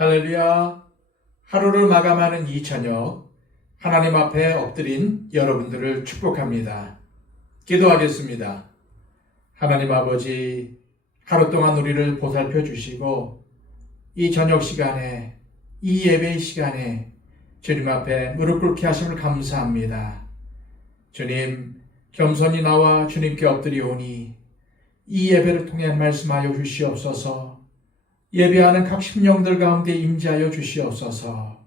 할렐루야. 하루를 마감하는 이 저녁 하나님 앞에 엎드린 여러분들을 축복합니다. 기도하겠습니다. 하나님 아버지, 하루 동안 우리를 보살펴 주시고 이 저녁 시간에, 이 예배 시간에 주님 앞에 무릎 꿇게 하심을 감사합니다. 주님, 겸손히 나와 주님께 엎드리오니 이 예배를 통해 말씀하여 주시옵소서. 예배하는 각 심령들 가운데 임재하여 주시옵소서.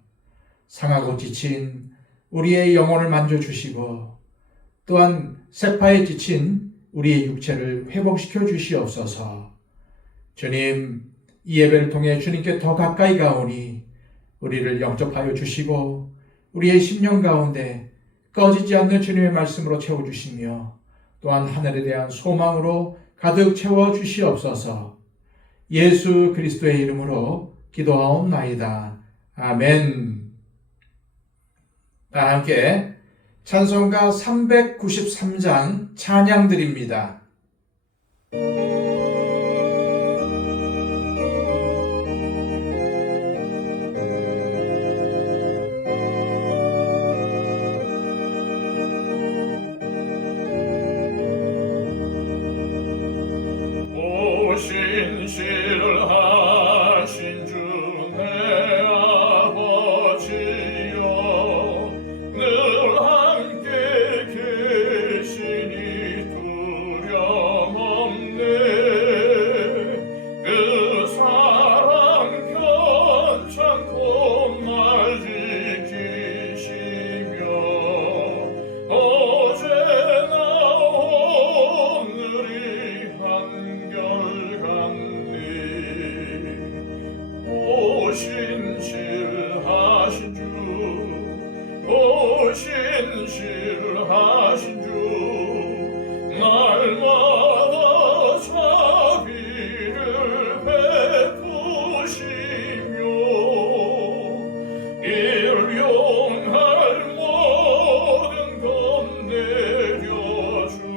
상하고 지친 우리의 영혼을 만져주시고 또한 세파에 지친 우리의 육체를 회복시켜 주시옵소서. 주님, 이 예배를 통해 주님께 더 가까이 가오니 우리를 영접하여 주시고 우리의 심령 가운데 꺼지지 않는 주님의 말씀으로 채워주시며 또한 하늘에 대한 소망으로 가득 채워주시옵소서. 예수 그리스도의 이름으로 기도하옵나이다. 아멘. 다 함께 찬송가 393장 찬양드립니다. 신실하신 주 내 아버지여, 늘 함께 계시니 두려움 없네. 그 사랑 편찮고 날 지키시며 어제나 오늘이 한결같네. 신실하신 주, 신실하신 주, 날마다 자비를 베푸시며 일용할 모든 것 내려주시니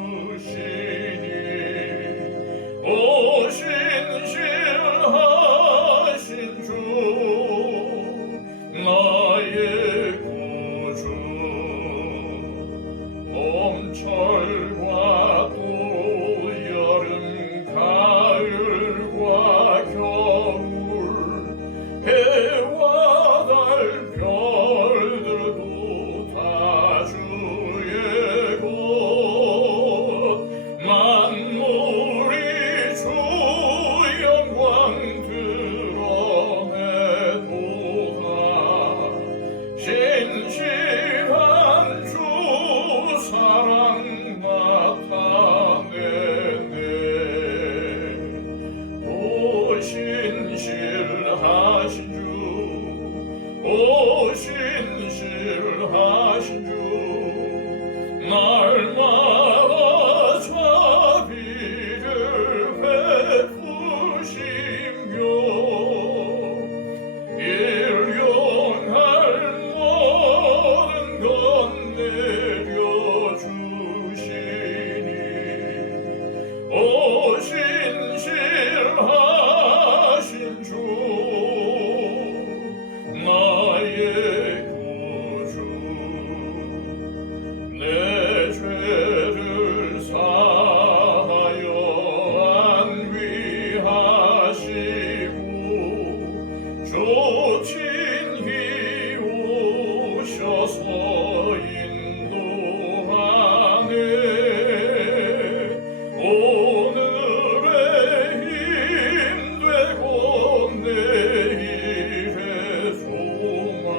신실하신 주, 나의 구주. 봄철과 또 여름 가을과 겨울, 해와 달 별들도 다 주의 것. 만물이 주 영광 드러내도다. 신실한 주 사랑 나타내네. 오 신실하신 주, 오 신실하신 주, 날마다 자비를 베푸시며 일용할 모든 것 내려주시니 오 신실하신 주, 나의 구주. 내 죄를 사하여 안위하시고 조친히 오셔서 인도하네. 오늘의 힘 되고 내일의 소망,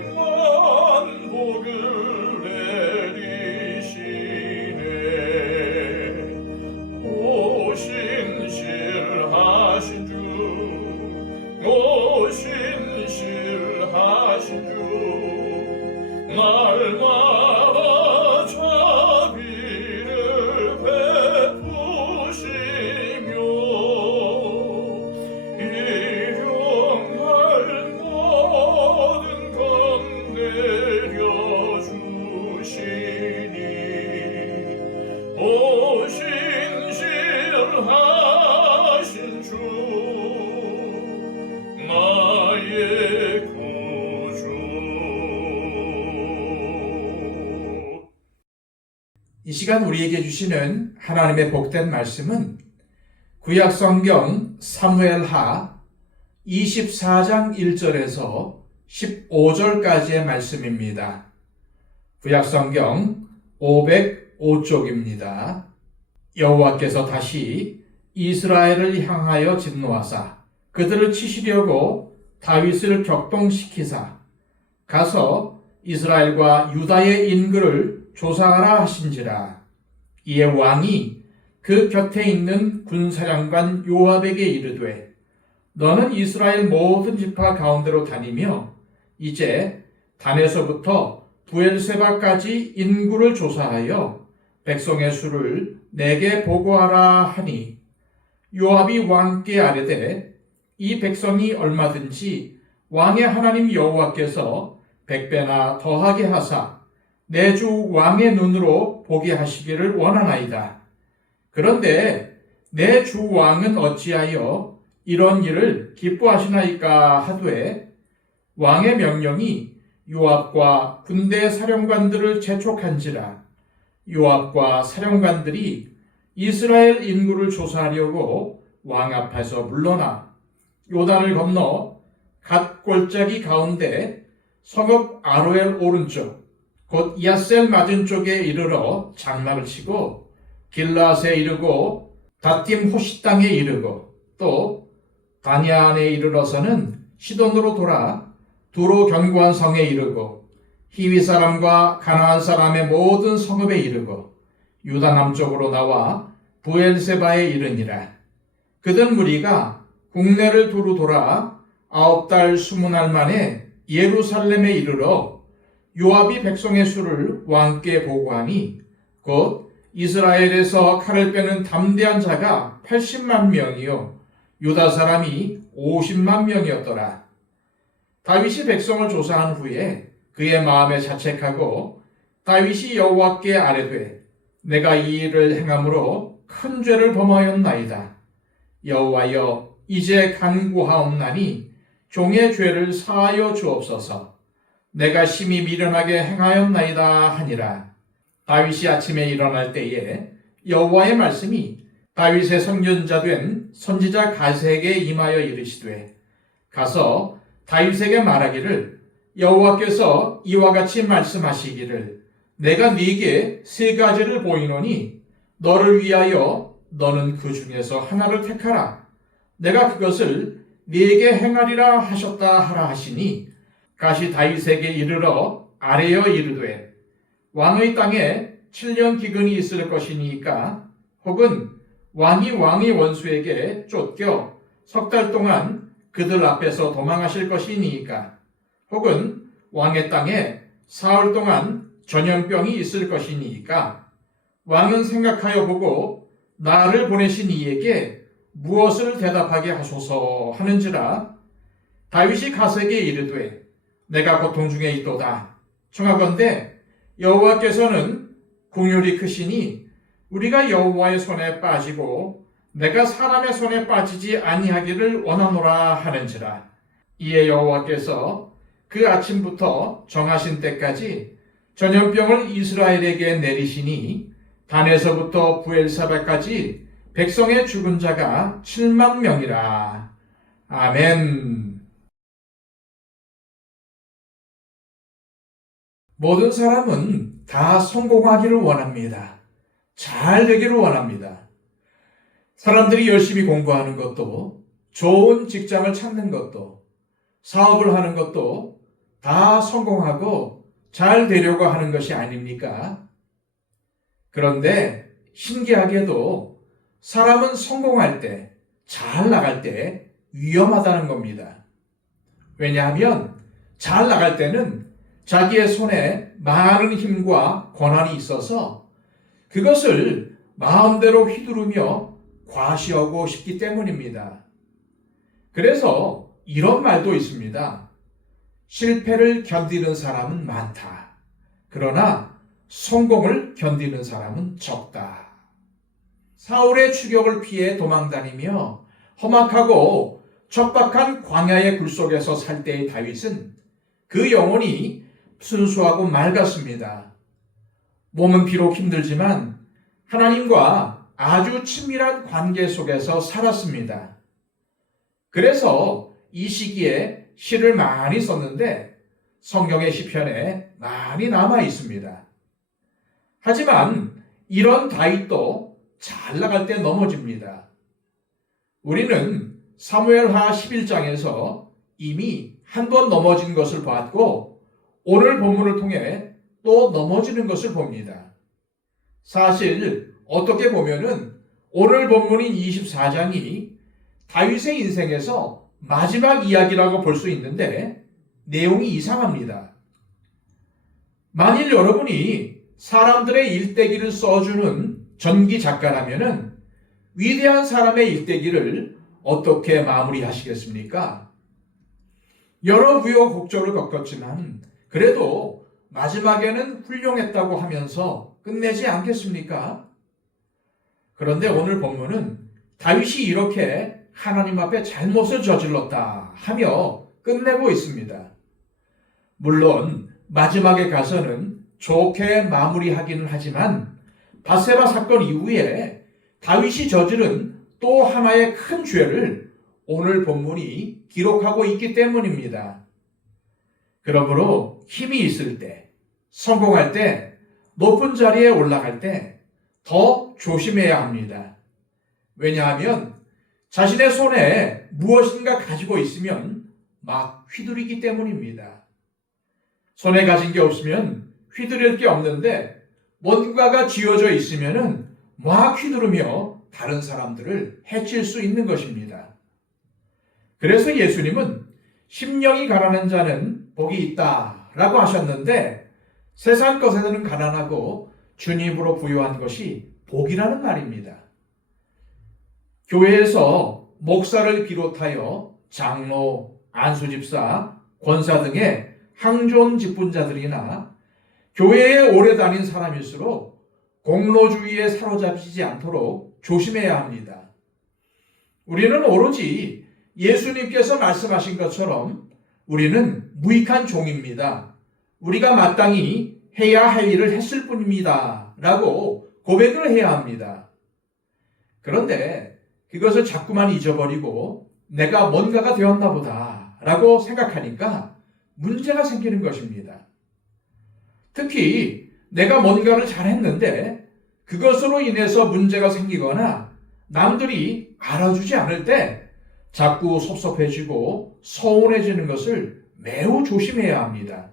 주마님만 복을 내리시네. 오 신실하신 주, 오 신실하신 주, 날마다 자비를 베푸시며 일용할 모든 것 내려주시니 오 신실하신 주, 시간 우리에게 주시는 하나님의 복된 말씀은 구약 성경 사무엘하 24장 1절에서 15절까지의 말씀입니다. 구약 성경 505쪽입니다. 여호와께서 다시 이스라엘을 향하여 진노하사 그들을 치시려고 다윗을 격동시키사 가서 이스라엘과 유다의 인구를 조사하라 하신지라. 이에 왕이 그 곁에 있는 군사령관 요압에게 이르되 너는 이스라엘 모든 지파 가운데로 다니며 이제 단에서부터 부엘세바까지 인구를 조사하여 백성의 수를 내게 보고하라 하니 요압이 왕께 아뢰되 이 백성이 얼마든지 왕의 하나님 여호와께서 100배나 더하게 하사 내 주 왕의 눈으로 보게 하시기를 원하나이다. 그런데 내 주 왕은 어찌하여 이런 일을 기뻐하시나이까 하되 왕의 명령이 요압과 군대 사령관들을 재촉한지라. 요압과 사령관들이 이스라엘 인구를 조사하려고 왕 앞에서 물러나 요단을 건너 갓 골짜기 가운데 성읍 아로엘 오른쪽 곧 야셀 맞은 쪽에 이르러 장막을 치고 길라앗에 이르고 닷딤 호시 땅에 이르고 또 다니안에 이르러서는 시돈으로 돌아 두로 견고한 성에 이르고 히위 사람과 가나안 사람의 모든 성읍에 이르고 유다 남쪽으로 나와 부엘세바에 이르니라. 그들 무리가 국내를 두루 돌아 9달 20날 만에 예루살렘에 이르러 요압이 백성의 수를 왕께 보고하니 곧 이스라엘에서 칼을 빼는 담대한 자가 80만 명이요 유다 사람이 50만 명이었더라. 다윗이 백성을 조사한 후에 그의 마음에 자책하고 다윗이 여호와께 아뢰되 내가 이 일을 행함으로 큰 죄를 범하였나이다. 여호와여 이제 간구하옵나니 종의 죄를 사하여 주옵소서. 내가 심히 미련하게 행하였나이다 하니라. 다윗이 아침에 일어날 때에 여호와의 말씀이 다윗의 선견자 된 선지자 가세에게 임하여 이르시되 가서 다윗에게 말하기를 여호와께서 이와 같이 말씀하시기를 내가 네게 3가지를 보이노니 너를 위하여 너는 그 중에서 하나를 택하라. 내가 그것을 네게 행하리라 하셨다 하라 하시니 가시 다윗에게 이르러 아뢰어 이르되 왕의 땅에 7년 기근이 있을 것이니까 혹은 왕이 왕의 원수에게 쫓겨 3달 동안 그들 앞에서 도망하실 것이니까 혹은 왕의 땅에 사흘 동안 전염병이 있을 것이니까 왕은 생각하여 보고 나를 보내신 이에게 무엇을 대답하게 하소서 하는지라. 다윗이 가세에게 이르되 내가 고통 중에 있도다. 청하건대 여호와께서는 긍휼이 크시니 우리가 여호와의 손에 빠지고 내가 사람의 손에 빠지지 아니하기를 원하노라 하는지라. 이에 여호와께서 그 아침부터 정하신 때까지 전염병을 이스라엘에게 내리시니 단에서부터 부엘사바까지 백성의 죽은 자가 7만 명이라. 아멘. 모든 사람은 다 성공하기를 원합니다. 잘 되기를 원합니다. 사람들이 열심히 공부하는 것도, 좋은 직장을 찾는 것도, 사업을 하는 것도 다 성공하고 잘 되려고 하는 것이 아닙니까? 그런데 신기하게도 사람은 성공할 때, 잘 나갈 때 위험하다는 겁니다. 왜냐하면 잘 나갈 때는 자기의 손에 많은 힘과 권한이 있어서 그것을 마음대로 휘두르며 과시하고 싶기 때문입니다. 그래서 이런 말도 있습니다. 실패를 견디는 사람은 많다. 그러나 성공을 견디는 사람은 적다. 사울의 추격을 피해 도망다니며 험악하고 척박한 광야의 굴속에서 살 때의 다윗은 그 영혼이 순수하고 맑았습니다. 몸은 비록 힘들지만 하나님과 아주 친밀한 관계 속에서 살았습니다. 그래서 이 시기에 시를 많이 썼는데 성경의 시편에 많이 남아 있습니다. 하지만 이런 다윗도 잘 나갈 때 넘어집니다. 우리는 사무엘하 11장에서 이미 한 번 넘어진 것을 봤고 오늘 본문을 통해 또 넘어지는 것을 봅니다. 사실 어떻게 보면은 오늘 본문인 24장이 다윗의 인생에서 마지막 이야기라고 볼 수 있는데 내용이 이상합니다. 만일 여러분이 사람들의 일대기를 써주는 전기 작가라면은 위대한 사람의 일대기를 어떻게 마무리하시겠습니까? 여러 우여곡절을 겪었지만 그래도 마지막에는 훌륭했다고 하면서 끝내지 않겠습니까? 그런데 오늘 본문은 다윗이 이렇게 하나님 앞에 잘못을 저질렀다 하며 끝내고 있습니다. 물론 마지막에 가서는 좋게 마무리하기는 하지만 밧세바 사건 이후에 다윗이 저지른 또 하나의 큰 죄를 오늘 본문이 기록하고 있기 때문입니다. 그러므로 힘이 있을 때, 성공할 때, 높은 자리에 올라갈 때 더 조심해야 합니다. 왜냐하면 자신의 손에 무엇인가 가지고 있으면 막 휘두르기 때문입니다. 손에 가진 게 없으면 휘두를 게 없는데 뭔가가 쥐어져 있으면 막 휘두르며 다른 사람들을 해칠 수 있는 것입니다. 그래서 예수님은 심령이 가난한 자는 복이 있다라고 하셨는데 세상 것에는 가난하고 주님으로 부여한 것이 복이라는 말입니다. 교회에서 목사를 비롯하여 장로, 안수집사, 권사 등의 항존 직분자들이나 교회에 오래 다닌 사람일수록 공로주의에 사로잡히지 않도록 조심해야 합니다. 우리는 오로지 예수님께서 말씀하신 것처럼 우리는 무익한 종입니다. 우리가 마땅히 해야 할 일을 했을 뿐입니다. 라고 고백을 해야 합니다. 그런데 그것을 자꾸만 잊어버리고 내가 뭔가가 되었나 보다 라고 생각하니까 문제가 생기는 것입니다. 특히 내가 뭔가를 잘했는데 그것으로 인해서 문제가 생기거나 남들이 알아주지 않을 때 자꾸 섭섭해지고 서운해지는 것을 매우 조심해야 합니다.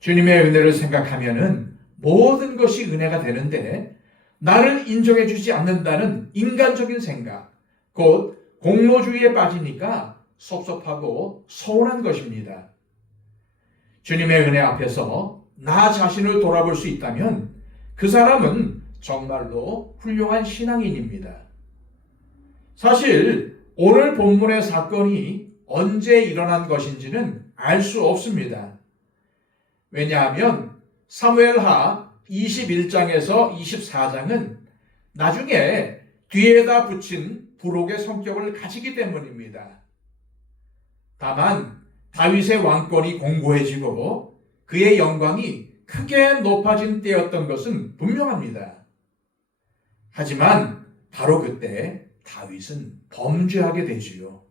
주님의 은혜를 생각하면은 모든 것이 은혜가 되는데 나를 인정해주지 않는다는 인간적인 생각, 곧 공로주의에 빠지니까 섭섭하고 서운한 것입니다. 주님의 은혜 앞에서 나 자신을 돌아볼 수 있다면 그 사람은 정말로 훌륭한 신앙인입니다. 사실 오늘 본문의 사건이 언제 일어난 것인지는 알 수 없습니다. 왜냐하면 사무엘하 21장에서 24장은 나중에 뒤에다 붙인 부록의 성격을 가지기 때문입니다. 다만 다윗의 왕권이 공고해지고 그의 영광이 크게 높아진 때였던 것은 분명합니다. 하지만 바로 그때 다윗은 범죄하게 되지요.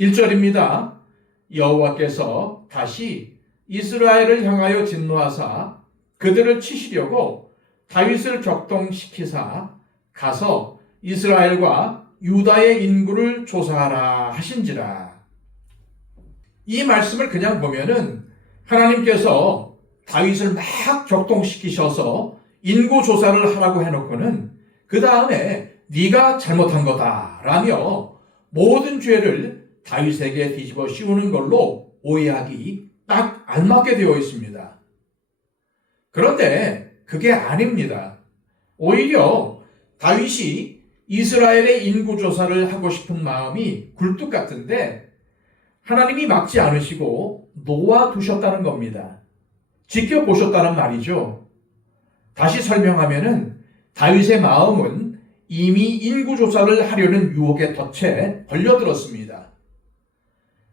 1절입니다. 여호와께서 다시 이스라엘을 향하여 진노하사 그들을 치시려고 다윗을 격동시키사 가서 이스라엘과 유다의 인구를 조사하라 하신지라. 이 말씀을 그냥 보면은 하나님께서 다윗을 막 격동시키셔서 인구 조사를 하라고 해놓고는 그 다음에 네가 잘못한 거다라며 모든 죄를 다윗에게 뒤집어 씌우는 걸로 오해하기 딱 알맞게 되어 있습니다. 그런데 그게 아닙니다. 오히려 다윗이 이스라엘의 인구조사를 하고 싶은 마음이 굴뚝 같은데 하나님이 막지 않으시고 놓아두셨다는 겁니다. 지켜보셨다는 말이죠. 다시 설명하면은 다윗의 마음은 이미 인구조사를 하려는 유혹에 덫에 걸려들었습니다.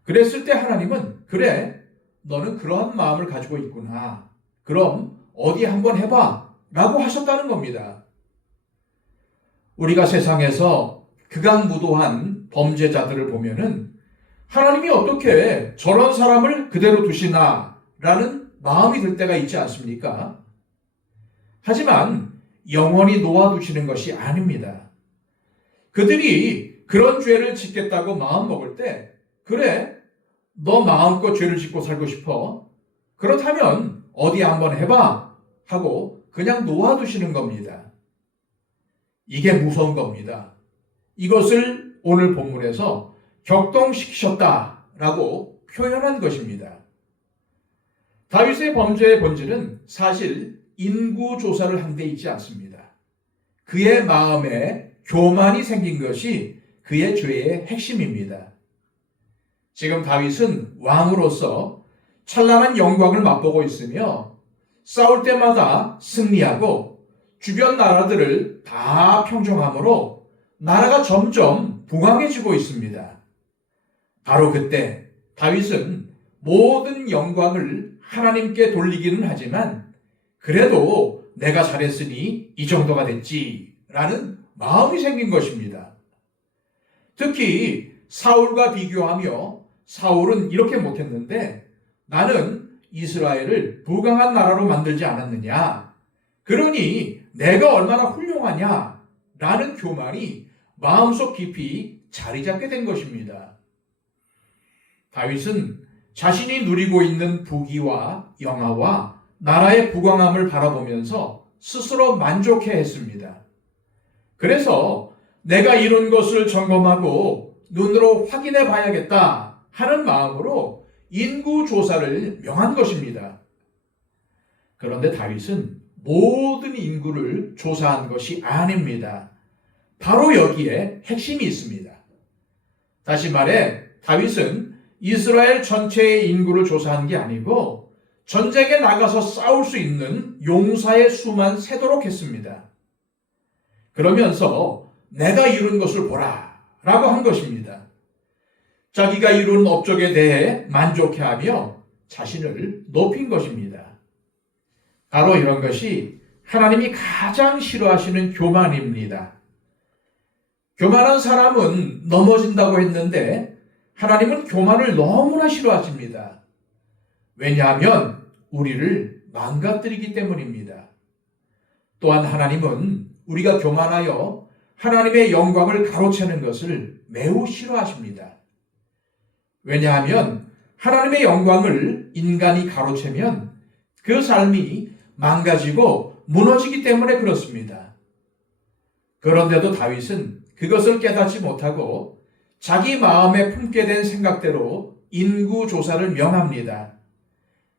그랬을 때 하나님은 그래, 너는 그러한 마음을 가지고 있구나. 그럼 어디 한번 해봐 라고 하셨다는 겁니다. 우리가 세상에서 극악무도한 범죄자들을 보면은 하나님이 어떻게 저런 사람을 그대로 두시나 라는 마음이 들 때가 있지 않습니까? 하지만 영원히 놓아두시는 것이 아닙니다. 그들이 그런 죄를 짓겠다고 마음먹을 때, 그래, 너 마음껏 죄를 짓고 살고 싶어? 그렇다면 어디 한번 해봐 하고 그냥 놓아두시는 겁니다. 이게 무서운 겁니다. 이것을 오늘 본문에서 격동시키셨다라고 표현한 것입니다. 다윗의 범죄의 본질은 사실 인구조사를 한 데 있지 않습니다. 그의 마음에 교만이 생긴 것이 그의 죄의 핵심입니다. 지금 다윗은 왕으로서 찬란한 영광을 맛보고 있으며 싸울 때마다 승리하고 주변 나라들을 다 평정함으로 나라가 점점 부강해지고 있습니다. 바로 그때 다윗은 모든 영광을 하나님께 돌리기는 하지만 그래도 내가 잘했으니 이 정도가 됐지라는 마음이 생긴 것입니다. 특히 사울과 비교하며 사울은 이렇게 못했는데 나는 이스라엘을 부강한 나라로 만들지 않았느냐? 그러니 내가 얼마나 훌륭하냐? 라는 교만이 마음속 깊이 자리 잡게 된 것입니다. 다윗은 자신이 누리고 있는 부귀와 영화와 나라의 부강함을 바라보면서 스스로 만족해 했습니다. 그래서 내가 이룬 것을 점검하고 눈으로 확인해 봐야겠다 하는 마음으로 인구조사를 명한 것입니다. 그런데 다윗은 모든 인구를 조사한 것이 아닙니다. 바로 여기에 핵심이 있습니다. 다시 말해 다윗은 이스라엘 전체의 인구를 조사한 게 아니고 전쟁에 나가서 싸울 수 있는 용사의 수만 세도록 했습니다. 그러면서 내가 이룬 것을 보라 라고 한 것입니다. 자기가 이룬 업적에 대해 만족해하며 자신을 높인 것입니다. 바로 이런 것이 하나님이 가장 싫어하시는 교만입니다. 교만한 사람은 넘어진다고 했는데 하나님은 교만을 너무나 싫어하십니다. 왜냐하면 우리를 망가뜨리기 때문입니다. 또한 하나님은 우리가 교만하여 하나님의 영광을 가로채는 것을 매우 싫어하십니다. 왜냐하면 하나님의 영광을 인간이 가로채면 그 삶이 망가지고 무너지기 때문에 그렇습니다. 그런데도 다윗은 그것을 깨닫지 못하고 자기 마음에 품게 된 생각대로 인구조사를 명합니다.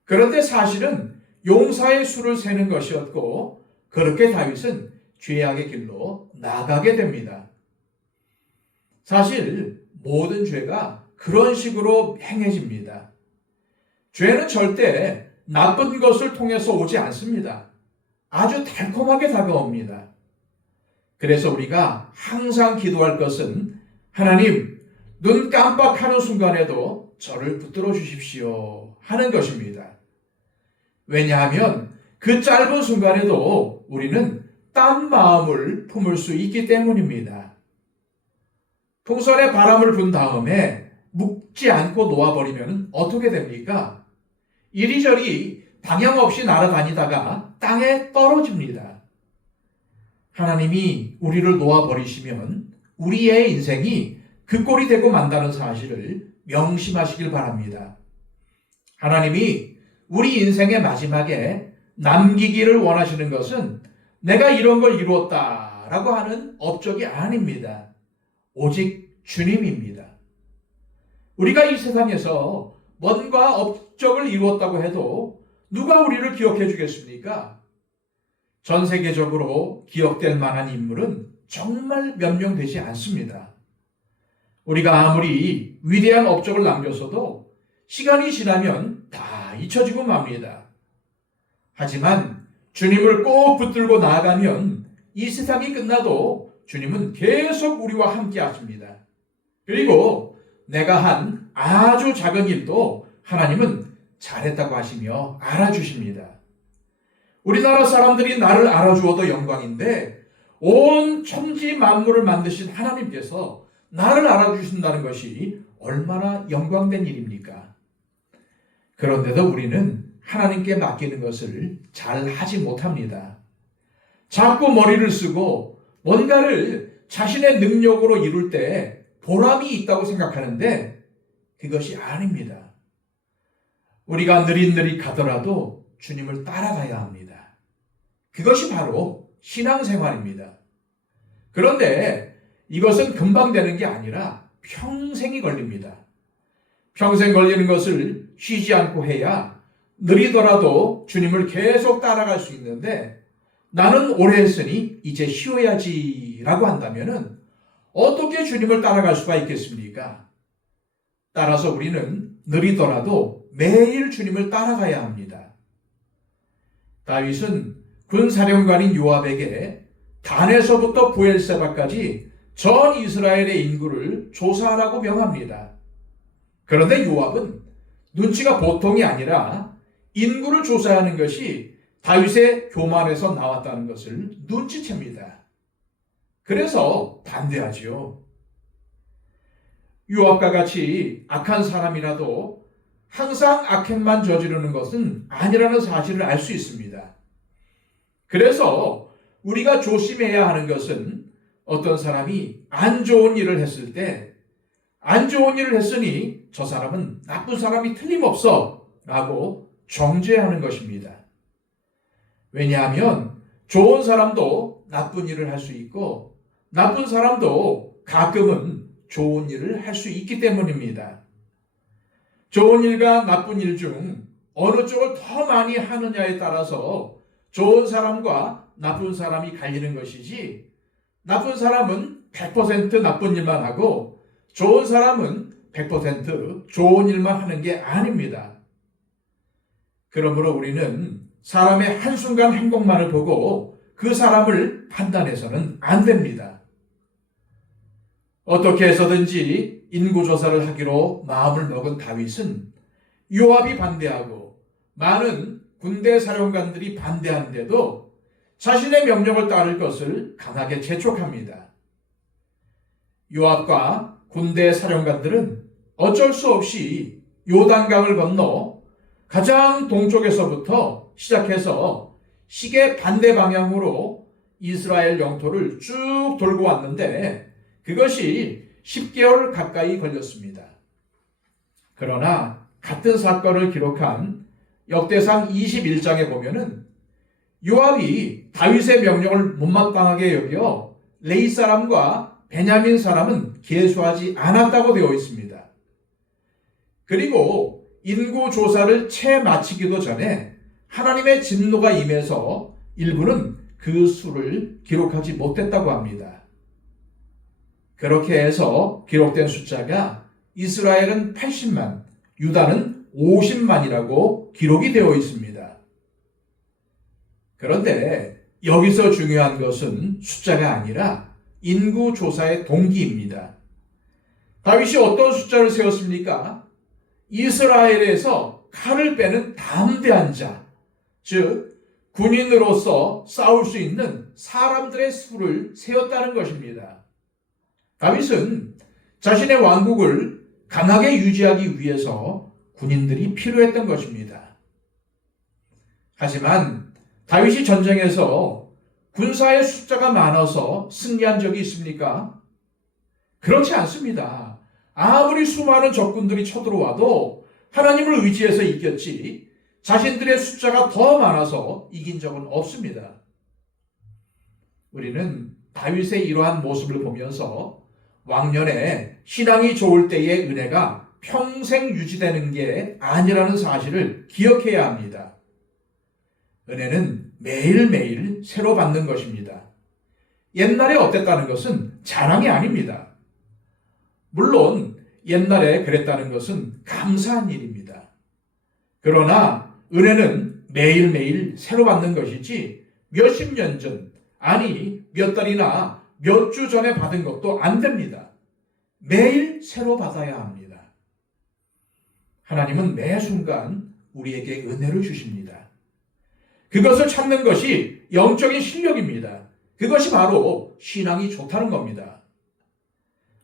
그런데 사실은 용사의 수를 세는 것이었고 그렇게 다윗은 죄악의 길로 나가게 됩니다. 사실 모든 죄가 그런 식으로 행해집니다. 죄는 절대 나쁜 것을 통해서 오지 않습니다. 아주 달콤하게 다가옵니다. 그래서 우리가 항상 기도할 것은 하나님, 눈 깜빡하는 순간에도 저를 붙들어 주십시오 하는 것입니다. 왜냐하면 그 짧은 순간에도 우리는 딴 마음을 품을 수 있기 때문입니다. 풍선에 바람을 분 다음에 묶지 않고 놓아버리면 어떻게 됩니까? 이리저리 방향 없이 날아다니다가 땅에 떨어집니다. 하나님이 우리를 놓아버리시면 우리의 인생이 그 꼴이 되고 만다는 사실을 명심하시길 바랍니다. 하나님이 우리 인생의 마지막에 남기기를 원하시는 것은 내가 이런 걸 이루었다라고 하는 업적이 아닙니다. 오직 주님입니다. 우리가 이 세상에서 뭔가 업적을 이루었다고 해도 누가 우리를 기억해 주겠습니까? 전 세계적으로 기억될 만한 인물은 정말 몇 명 되지 않습니다. 우리가 아무리 위대한 업적을 남겼어도 시간이 지나면 다 잊혀지고 맙니다. 하지만 주님을 꼭 붙들고 나아가면 이 세상이 끝나도 주님은 계속 우리와 함께 하십니다. 그리고 내가 한 아주 작은 일도 하나님은 잘했다고 하시며 알아주십니다. 우리나라 사람들이 나를 알아주어도 영광인데 온 천지 만물을 만드신 하나님께서 나를 알아주신다는 것이 얼마나 영광된 일입니까? 그런데도 우리는 하나님께 맡기는 것을 잘 하지 못합니다. 자꾸 머리를 쓰고 뭔가를 자신의 능력으로 이룰 때 보람이 있다고 생각하는데 그것이 아닙니다. 우리가 느릿느릿 가더라도 주님을 따라가야 합니다. 그것이 바로 신앙생활입니다. 그런데 이것은 금방 되는 게 아니라 평생이 걸립니다. 평생 걸리는 것을 쉬지 않고 해야 느리더라도 주님을 계속 따라갈 수 있는데 나는 오래 했으니 이제 쉬어야지 라고 한다면 어떻게 주님을 따라갈 수가 있겠습니까? 따라서 우리는 느리더라도 매일 주님을 따라가야 합니다. 다윗은 군사령관인 요압에게 단에서부터 부엘세바까지 전 이스라엘의 인구를 조사하라고 명합니다. 그런데 요압은 눈치가 보통이 아니라 인구를 조사하는 것이 다윗의 교만에서 나왔다는 것을 눈치챕니다. 그래서 반대하지요. 요압과 같이 악한 사람이라도 항상 악행만 저지르는 것은 아니라는 사실을 알 수 있습니다. 그래서 우리가 조심해야 하는 것은 어떤 사람이 안 좋은 일을 했을 때 안 좋은 일을 했으니 저 사람은 나쁜 사람이 틀림없어 라고 정죄하는 것입니다. 왜냐하면 좋은 사람도 나쁜 일을 할 수 있고 나쁜 사람도 가끔은 좋은 일을 할 수 있기 때문입니다. 좋은 일과 나쁜 일 중 어느 쪽을 더 많이 하느냐에 따라서 좋은 사람과 나쁜 사람이 갈리는 것이지 나쁜 사람은 100% 나쁜 일만 하고 좋은 사람은 100% 좋은 일만 하는 게 아닙니다. 그러므로 우리는 사람의 한순간 행동만을 보고 그 사람을 판단해서는 안 됩니다. 어떻게 해서든지 인구조사를 하기로 마음을 먹은 다윗은 요압이 반대하고 많은 군대 사령관들이 반대한데도 자신의 명령을 따를 것을 강하게 재촉합니다. 요압과 군대 사령관들은 어쩔 수 없이 요단강을 건너 가장 동쪽에서부터 시작해서 시계 반대 방향으로 이스라엘 영토를 쭉 돌고 왔는데 그것이 10개월 가까이 걸렸습니다. 그러나 같은 사건을 기록한 역대상 21장에 보면은 요압이 다윗의 명령을 못마땅하게 여겨 레이 사람과 베냐민 사람은 계수하지 않았다고 되어 있습니다. 그리고 인구 조사를 채 마치기도 전에 하나님의 진노가 임해서 일부는 그 수를 기록하지 못했다고 합니다. 그렇게 해서 기록된 숫자가 이스라엘은 80만, 유다는 50만이라고 기록이 되어 있습니다. 그런데 여기서 중요한 것은 숫자가 아니라 인구 조사의 동기입니다. 다윗이 어떤 숫자를 세웠습니까? 이스라엘에서 칼을 빼는 담대한 자, 즉 군인으로서 싸울 수 있는 사람들의 수를 세웠다는 것입니다. 다윗은 자신의 왕국을 강하게 유지하기 위해서 군인들이 필요했던 것입니다. 하지만 다윗이 전쟁에서 군사의 숫자가 많아서 승리한 적이 있습니까? 그렇지 않습니다. 아무리 수많은 적군들이 쳐들어와도 하나님을 의지해서 이겼지 자신들의 숫자가 더 많아서 이긴 적은 없습니다. 우리는 다윗의 이러한 모습을 보면서 왕년에 신앙이 좋을 때의 은혜가 평생 유지되는 게 아니라는 사실을 기억해야 합니다. 은혜는 매일매일 새로 받는 것입니다. 옛날에 어땠다는 것은 자랑이 아닙니다. 물론 옛날에 그랬다는 것은 감사한 일입니다. 그러나 은혜는 매일매일 새로 받는 것이지 몇십 년 전, 아니 몇 달이나 몇 주 전에 받은 것도 안 됩니다. 매일 새로 받아야 합니다. 하나님은 매 순간 우리에게 은혜를 주십니다. 그것을 찾는 것이 영적인 실력입니다. 그것이 바로 신앙이 좋다는 겁니다.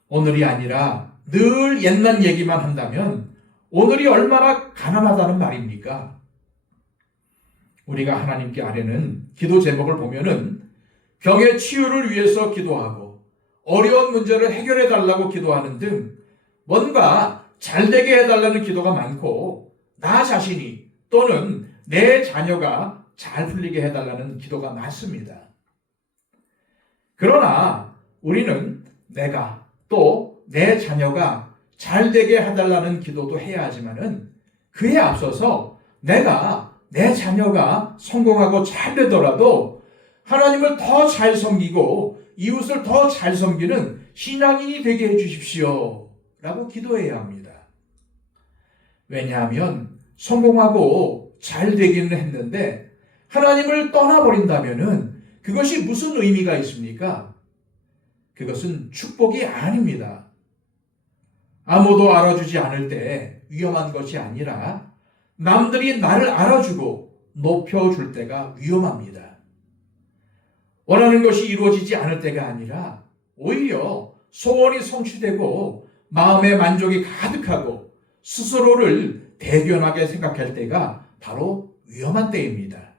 오늘이 아니라 늘 옛날 얘기만 한다면 오늘이 얼마나 가난하다는 말입니까? 우리가 하나님께 아뢰는 기도 제목을 보면은 병의 치유를 위해서 기도하고 어려운 문제를 해결해 달라고 기도하는 등 뭔가 잘되게 해달라는 기도가 많고 나 자신이 또는 내 자녀가 잘 풀리게 해달라는 기도가 많습니다. 그러나 우리는 내가 또 내 자녀가 잘되게 해달라는 기도도 해야 하지만은 그에 앞서서 내가 내 자녀가 성공하고 잘 되더라도 하나님을 더 잘 섬기고 이웃을 더 잘 섬기는 신앙인이 되게 해주십시오 라고 기도해야 합니다. 왜냐하면 성공하고 잘 되기는 했는데 하나님을 떠나버린다면은 그것이 무슨 의미가 있습니까? 그것은 축복이 아닙니다. 아무도 알아주지 않을 때 위험한 것이 아니라 남들이 나를 알아주고 높여줄 때가 위험합니다. 원하는 것이 이루어지지 않을 때가 아니라 오히려 소원이 성취되고 마음의 만족이 가득하고 스스로를 대견하게 생각할 때가 바로 위험한 때입니다.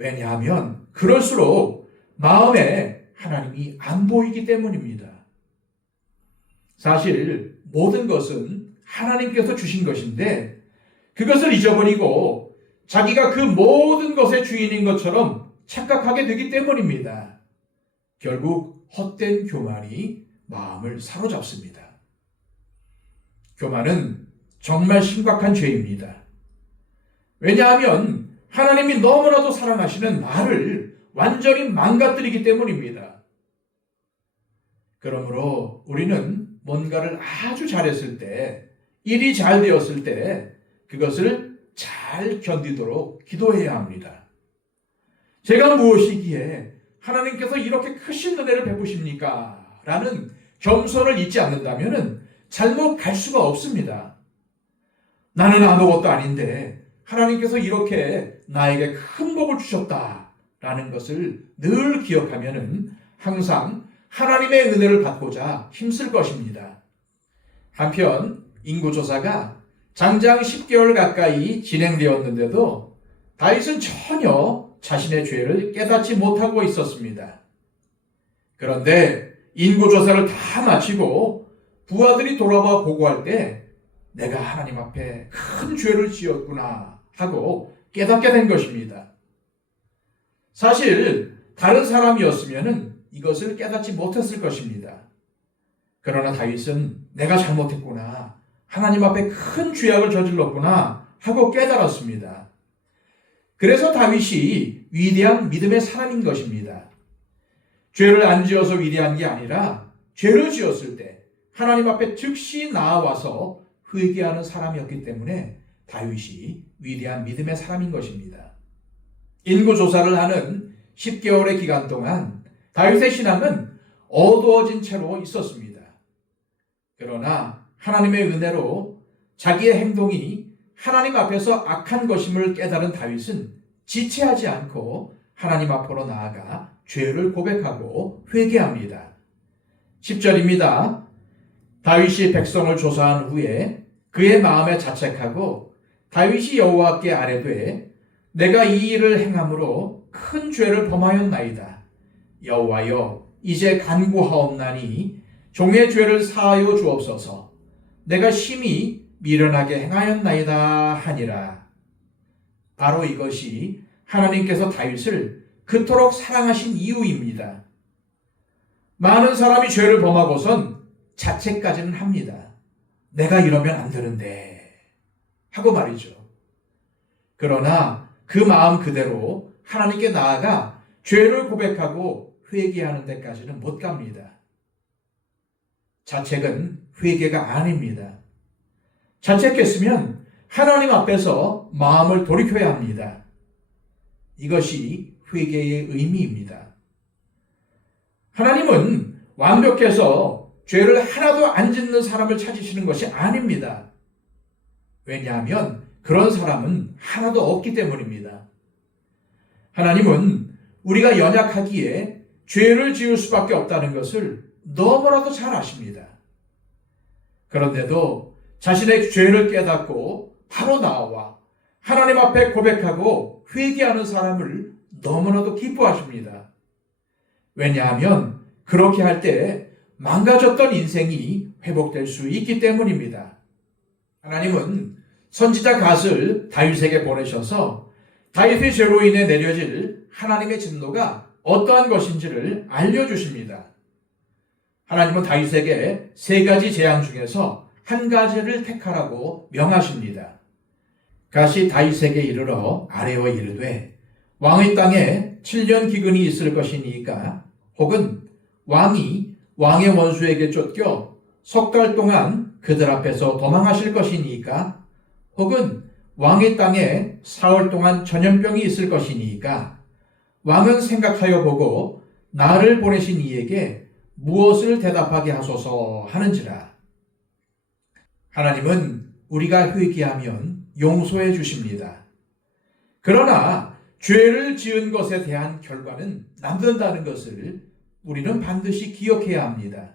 왜냐하면 그럴수록 마음에 하나님이 안 보이기 때문입니다. 사실 모든 것은 하나님께서 주신 것인데 그것을 잊어버리고 자기가 그 모든 것의 주인인 것처럼 착각하게 되기 때문입니다. 결국 헛된 교만이 마음을 사로잡습니다. 교만은 정말 심각한 죄입니다. 왜냐하면 하나님이 너무나도 사랑하시는 나를 완전히 망가뜨리기 때문입니다. 그러므로 우리는 뭔가를 아주 잘했을 때, 일이 잘 되었을 때 그것을 잘 견디도록 기도해야 합니다. 제가 무엇이기에 하나님께서 이렇게 크신 은혜를 베푸십니까? 라는 겸손을 잊지 않는다면 잘못 갈 수가 없습니다. 나는 아무것도 아닌데 하나님께서 이렇게 나에게 큰 복을 주셨다라는 것을 늘 기억하면 항상 하나님의 은혜를 받고자 힘쓸 것입니다. 한편 인구조사가 장장 10개월 가까이 진행되었는데도 다윗은 전혀 자신의 죄를 깨닫지 못하고 있었습니다. 그런데 인구조사를 다 마치고 부하들이 돌아와 보고할 때 내가 하나님 앞에 큰 죄를 지었구나 하고 깨닫게 된 것입니다. 사실 다른 사람이었으면 이것을 깨닫지 못했을 것입니다. 그러나 다윗은 내가 잘못했구나, 하나님 앞에 큰 죄악을 저질렀구나 하고 깨달았습니다. 그래서 다윗이 위대한 믿음의 사람인 것입니다. 죄를 안 지어서 위대한 게 아니라 죄를 지었을 때 하나님 앞에 즉시 나아와서 회개하는 사람이었기 때문에 다윗이 위대한 믿음의 사람인 것입니다. 인구조사를 하는 10개월의 기간 동안 다윗의 신앙은 어두워진 채로 있었습니다. 그러나 하나님의 은혜로 자기의 행동이 하나님 앞에서 악한 것임을 깨달은 다윗은 지체하지 않고 하나님 앞으로 나아가 죄를 고백하고 회개합니다. 10절입니다. 다윗이 백성을 조사한 후에 그의 마음에 자책하고 다윗이 여호와께 아뢰되 내가 이 일을 행함으로 큰 죄를 범하였나이다. 여호와여 이제 간구하옵나니 종의 죄를 사하여 주옵소서. 내가 심히 미련하게 행하였나이다 하니라. 바로 이것이 하나님께서 다윗을 그토록 사랑하신 이유입니다. 많은 사람이 죄를 범하고선 자책까지는 합니다. 내가 이러면 안 되는데 하고 말이죠. 그러나 그 마음 그대로 하나님께 나아가 죄를 고백하고 회개하는 데까지는 못 갑니다. 자책은 회개가 아닙니다. 자책했으면 하나님 앞에서 마음을 돌이켜야 합니다. 이것이 회개의 의미입니다. 하나님은 완벽해서 죄를 하나도 안 짓는 사람을 찾으시는 것이 아닙니다. 왜냐하면 그런 사람은 하나도 없기 때문입니다. 하나님은 우리가 연약하기에 죄를 지을 수밖에 없다는 것을 너무나도 잘 아십니다. 그런데도 자신의 죄를 깨닫고 바로 나와 하나님 앞에 고백하고 회개하는 사람을 너무나도 기뻐하십니다. 왜냐하면 그렇게 할 때 망가졌던 인생이 회복될 수 있기 때문입니다. 하나님은 선지자 갓을 다윗에게 보내셔서 다윗의 죄로 인해 내려질 하나님의 진노가 어떠한 것인지를 알려주십니다. 하나님은 다윗에게 3가지 재앙 중에서 한 가지를 택하라고 명하십니다. 갓이 다윗에게 이르러 아뢰어 이르되 왕의 땅에 7년 기근이 있을 것이니까 혹은 왕이 왕의 원수에게 쫓겨 석 달 동안 그들 앞에서 도망하실 것이니까 혹은 왕의 땅에 사흘 동안 전염병이 있을 것이니까 왕은 생각하여 보고 나를 보내신 이에게 무엇을 대답하게 하소서 하는지라. 하나님은 우리가 회개하면 용서해 주십니다. 그러나 죄를 지은 것에 대한 결과는 남는다는 것을 우리는 반드시 기억해야 합니다.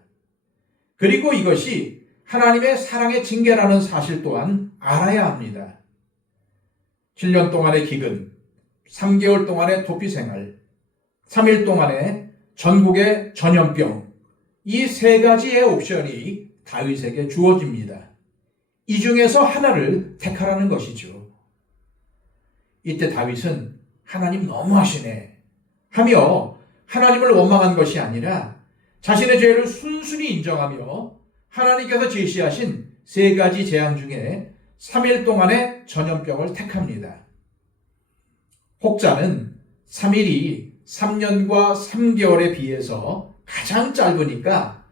그리고 이것이 하나님의 사랑의 징계라는 사실 또한 알아야 합니다. 7년 동안의 기근, 3개월 동안의 도피 생활, 3일 동안의 전국의 전염병, 이 3가지의 옵션이 다윗에게 주어집니다. 이 중에서 하나를 택하라는 것이죠. 이때 다윗은 하나님 너무하시네 하며 하나님을 원망한 것이 아니라 자신의 죄를 순순히 인정하며 하나님께서 제시하신 3가지 재앙 중에 3일 동안의 전염병을 택합니다. 혹자는 3일이 3년과 3개월에 비해서 가장 짧으니까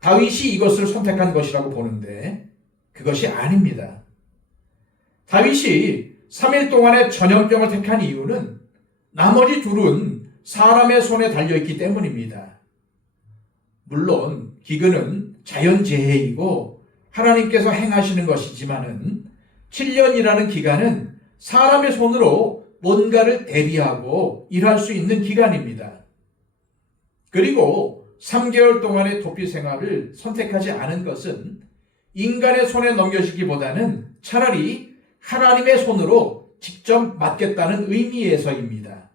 다윗이 이것을 선택한 것이라고 보는데 그것이 아닙니다. 다윗이 3일 동안의 전염병을 택한 이유는 나머지 둘은 사람의 손에 달려있기 때문입니다. 물론 기근은 자연재해이고 하나님께서 행하시는 것이지만은 7년이라는 기간은 사람의 손으로 뭔가를 대비하고 일할 수 있는 기간입니다. 그리고 3개월 동안의 도피 생활을 선택하지 않은 것은 인간의 손에 넘겨지기보다는 차라리 하나님의 손으로 직접 맡겠다는 의미에서입니다.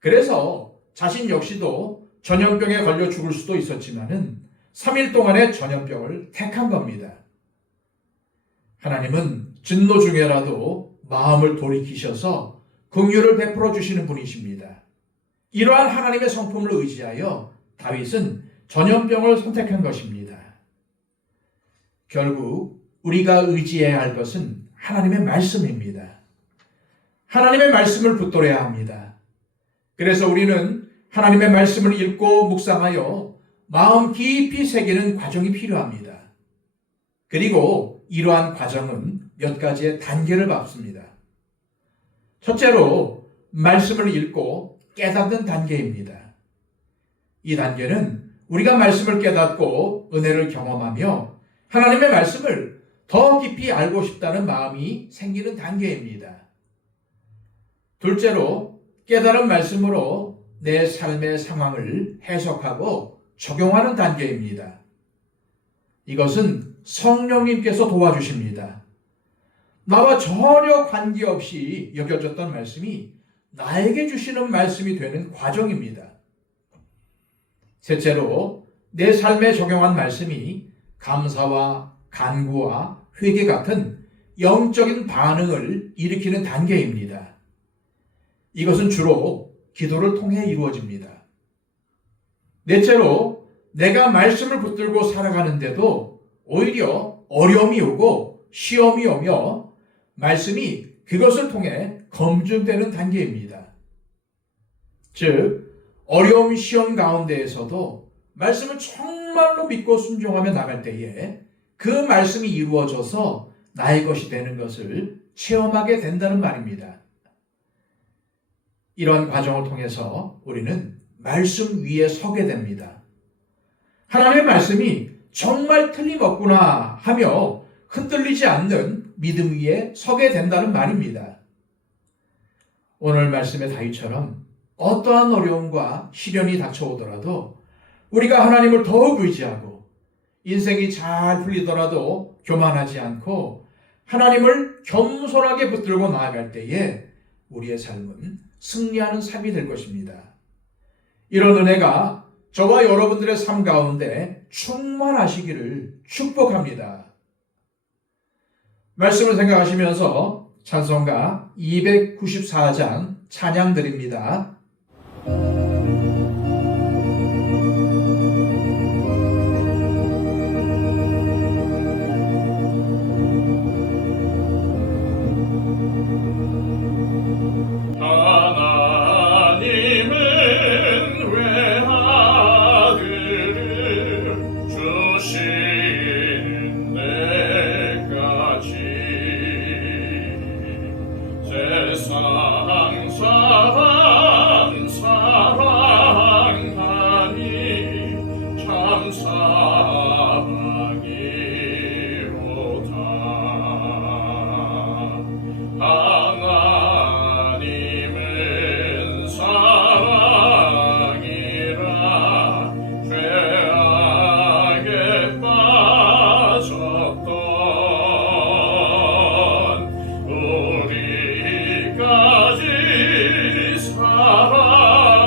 그래서 자신 역시도 전염병에 걸려 죽을 수도 있었지만은 3일 동안의 전염병을 택한 겁니다. 하나님은 진노 중에라도 마음을 돌이키셔서 긍휼을 베풀어 주시는 분이십니다. 이러한 하나님의 성품을 의지하여 다윗은 전염병을 선택한 것입니다. 결국 우리가 의지해야 할 것은 하나님의 말씀입니다. 하나님의 말씀을 붙들어야 합니다. 그래서 우리는 하나님의 말씀을 읽고 묵상하여 마음 깊이 새기는 과정이 필요합니다. 그리고 이러한 과정은 몇 가지의 단계를 밟습니다. 첫째로 말씀을 읽고 깨닫는 단계입니다. 이 단계는 우리가 말씀을 깨닫고 은혜를 경험하며 하나님의 말씀을 더 깊이 알고 싶다는 마음이 생기는 단계입니다. 둘째로 깨달은 말씀으로 내 삶의 상황을 해석하고 적용하는 단계입니다. 이것은 성령님께서 도와주십니다. 나와 전혀 관계없이 여겨졌던 말씀이 나에게 주시는 말씀이 되는 과정입니다. 셋째로 내 삶에 적용한 말씀이 감사와 간구와 회개 같은 영적인 반응을 일으키는 단계입니다. 이것은 주로 기도를 통해 이루어집니다. 넷째로 내가 말씀을 붙들고 살아가는데도 오히려 어려움이 오고 시험이 오며 말씀이 그것을 통해 검증되는 단계입니다. 즉 어려움 시험 가운데에서도 말씀을 정말로 믿고 순종하며 나갈 때에 그 말씀이 이루어져서 나의 것이 되는 것을 체험하게 된다는 말입니다. 이런 과정을 통해서 우리는 말씀 위에 서게 됩니다. 하나님의 말씀이 정말 틀림없구나 하며 흔들리지 않는 믿음 위에 서게 된다는 말입니다. 오늘 말씀의 다윗처럼 어떠한 어려움과 시련이 닥쳐오더라도 우리가 하나님을 더욱 의지하고 인생이 잘 풀리더라도 교만하지 않고 하나님을 겸손하게 붙들고 나아갈 때에 우리의 삶은 승리하는 삶이 될 것입니다. 이런 은혜가 저와 여러분들의 삶 가운데 충만하시기를 축복합니다. 말씀을 생각하시면서 찬송가 294장 찬양 드립니다. 하나님은 외아들을 주시는 때까지 세상 사람 사랑하니 참 사랑이로다. 하나님은 사랑이라 죄악에 빠졌던 우리까지 사랑하니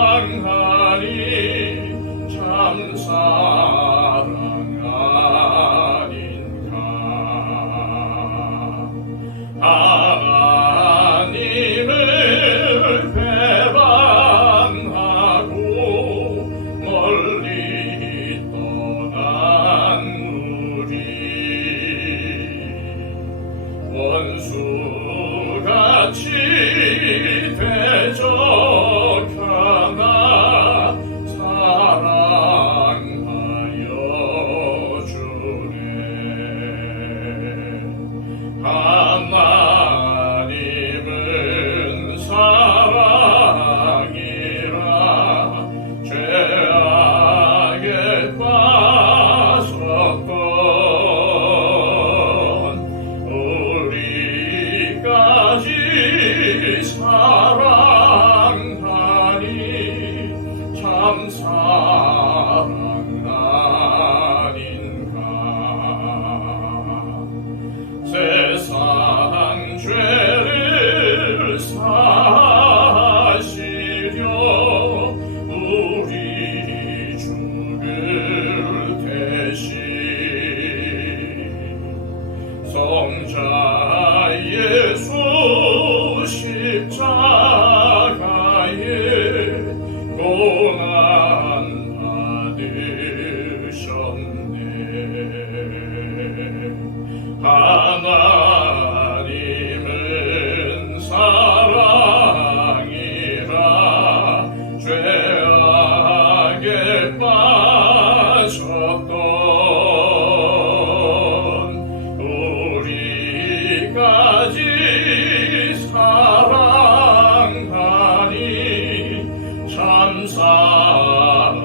참 사랑 아닌가. 하나님을 배반하고 멀리 떠난 우리 원수같이 대적하나 사랑하여 주네. 하나님은 사랑이라 죄악에 빠졌던 우리까지 사랑하니 참 사랑 아닌가. 세상 죄를 사시려 우리 죽을 대신 성자 예수 십자가에 고난 받으셨네. 하나님은 사랑이라 죄악에 빠졌던 우리까지 사랑하니 참 사랑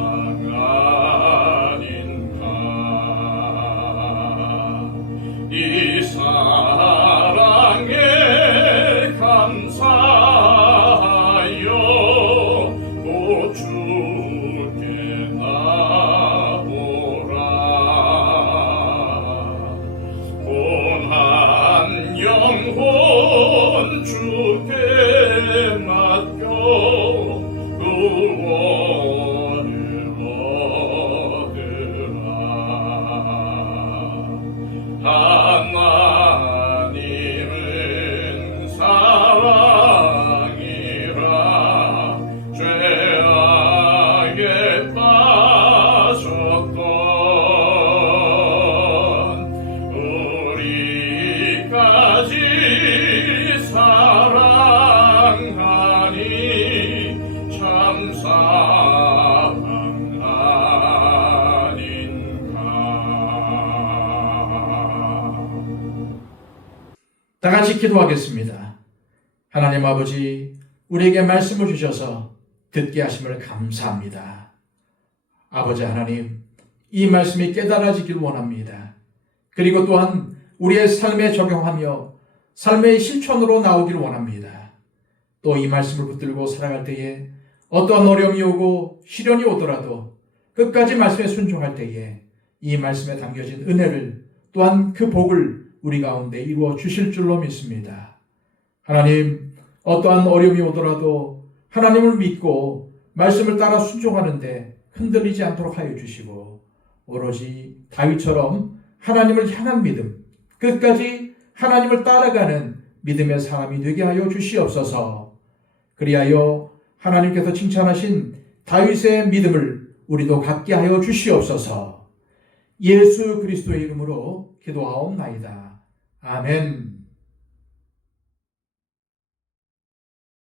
아닌가. 이 사랑에 감사하여 곧 주께 나오라. 고난 영혼 주께 맡겨 구원을 얻으라. 하나님은 사랑이라 죄악에 빠졌던 우리까지 사랑하니 참 사랑 아닌가. 다 같이 기도하겠습니다. 하나님 아버지, 우리에게 말씀을 주셔서 듣게 하심을 감사합니다. 아버지 하나님, 이 말씀이 깨달아지길 원합니다. 그리고 또한 우리의 삶에 적용하며 삶의 실천으로 나오길 원합니다. 또 이 말씀을 붙들고 살아갈 때에 어떠한 어려움이 오고 시련이 오더라도 끝까지 말씀에 순종할 때에 이 말씀에 담겨진 은혜를 또한 그 복을 우리 가운데 이루어 주실 줄로 믿습니다. 하나님, 어떠한 어려움이 오더라도 하나님을 믿고 말씀을 따라 순종하는데 흔들리지 않도록 하여 주시고 오로지 다윗처럼 하나님을 향한 믿음, 끝까지 하나님을 따라가는 믿음의 사람이 되게 하여 주시옵소서. 그리하여 하나님께서 칭찬하신 다윗의 믿음을 우리도 갖게 하여 주시옵소서. 예수 그리스도의 이름으로 기도하옵나이다. 아멘.